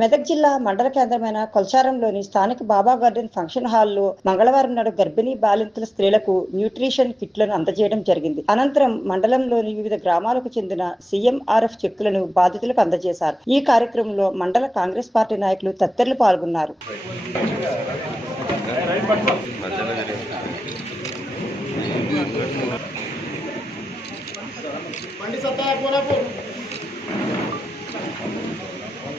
మెదక్ జిల్లా మండల కేంద్రమైన కొల్చారంలోని స్థానిక బాబా గార్డెన్ ఫంక్షన్ హాల్లో మంగళవారం నాడు గర్భిణీ బాలింతల స్త్రీలకు న్యూట్రిషన్ కిట్లను అందజేయడం జరిగింది. అనంతరం మండలంలోని వివిధ గ్రామాలకు చెందిన సీఎంఆర్ఎఫ్ చెక్కులను బాధితులకు అందజేశారు. ఈ కార్యక్రమంలో మండల కాంగ్రెస్ పార్టీ నాయకులు తదితరులు పాల్గొన్నారు. పండి సత్తా కోరాపూర్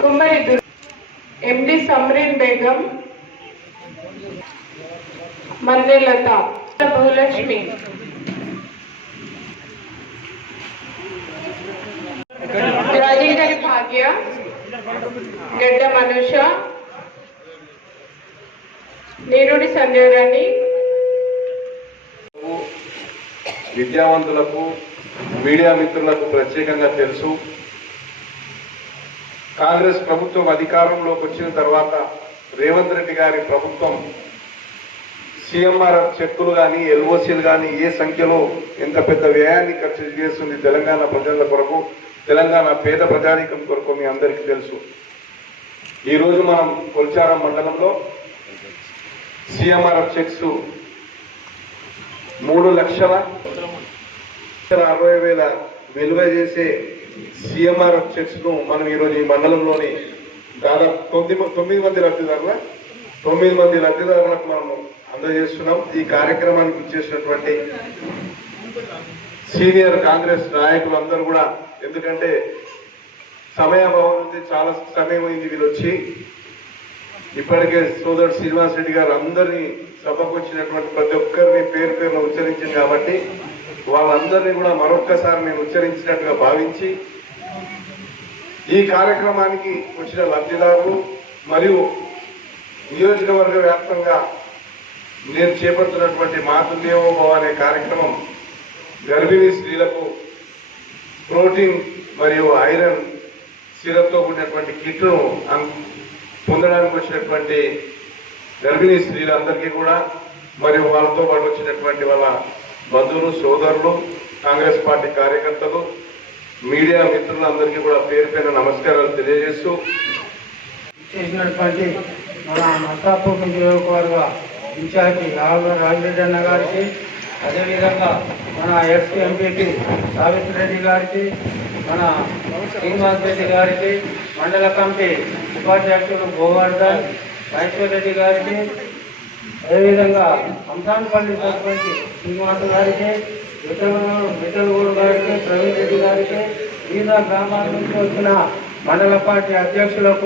तुम्हें एम समरीन बेगम मंदिर लता भूलक्ष्मी राजेश भाग्य గడ్డ మనుష నీరుడి సంజయరాణి విద్యావంతులకు మీడియా మిత్రులకు ప్రత్యేకంగా తెలుసు. కాంగ్రెస్ ప్రభుత్వం అధికారంలోకి వచ్చిన తర్వాత రేవంత్ రెడ్డి గారి ప్రభుత్వం సిఎంఆర్ చెక్కులు కానీ ఎల్ఓసీలు కానీ ఏ సంఖ్యలో ఎంత పెద్ద వ్యయాన్ని ఖర్చు చేస్తుంది తెలంగాణ ప్రజల కొరకు తెలంగాణ పేద ప్రజానీకం కొరకు మీ అందరికీ తెలుసు. ఈరోజు మనం కొల్చారం మండలంలో సిఎంఆర్ చెక్స్ మూడు లక్షల అరవై వేల విలువ చేసే సిఎంఆర్ చెక్స్ను మనం ఈరోజు ఈ మండలంలోని దాదాపు తొమ్మిది తొమ్మిది మంది లబ్ధిదారుల? తొమ్మిది మంది లబ్ధిదారులకు మనం అందజేస్తున్నాం. ఈ కార్యక్రమానికి ఇచ్చేసినటువంటి సీనియర్ కాంగ్రెస్ నాయకులు అందరూ కూడా ఎందుకంటే సమయాభావం నుంచి చాలా సమయం అయింది వీళ్ళు వచ్చి ఇప్పటికే సోదరుడు శ్రీనివాస్ రెడ్డి గారు అందరినీ సభకు వచ్చినటువంటి ప్రతి ఒక్కరిని పేరు పేరున ఉచ్చరించింది కాబట్టి వాళ్ళందరినీ కూడా మరొక్కసారి నేను ఉచ్చరించినట్టుగా భావించి ఈ కార్యక్రమానికి వచ్చిన లబ్ధిదారులు మరియు నియోజకవర్గ వ్యాప్తంగా నేను చేపడుతున్నటువంటి మాతృదేవోభవ అనే కార్యక్రమం గర్భిణీ స్త్రీలకు ప్రోటీన్ మరియు ఐరన్ సిరప్తో కూడినటువంటి కిట్ను అం- పొందడానికి వచ్చినటువంటి గర్భిణీ స్త్రీలందరికీ కూడా మరియు వాళ్ళతో పాటు వచ్చినటువంటి వాళ్ళ బంధువులు సోదరులు కాంగ్రెస్ పార్టీ కార్యకర్తలు మీడియా మిత్రులందరికీ కూడా పేరు పైన నమస్కారాలు తెలియజేస్తూ చేసినటువంటి మన నర్సాపూర్ నియోజకవర్గ ఇన్ఛార్జి రాఘవ రాజిరెడ్డి అన్న గారికి అదేవిధంగా మన ఎక్స్ ఎంపీపీ సావిత్రి రెడ్డి గారికి మన శ్రీనివాస్ రెడ్డి గారికి మండల కమిటీ ఉపాధ్యక్షుడు గోవర్ధన్ మహేశ్వర్ రెడ్డి గారికి అదేవిధంగా అంశాన్పల్లి సర్పంచ్ శ్రీనివాస్ గారికి విఠలగూడు గారికి ప్రవీణ్ రెడ్డి గారికి వివిధ గ్రామాల నుంచి వచ్చిన మండల పార్టీ అధ్యక్షులకు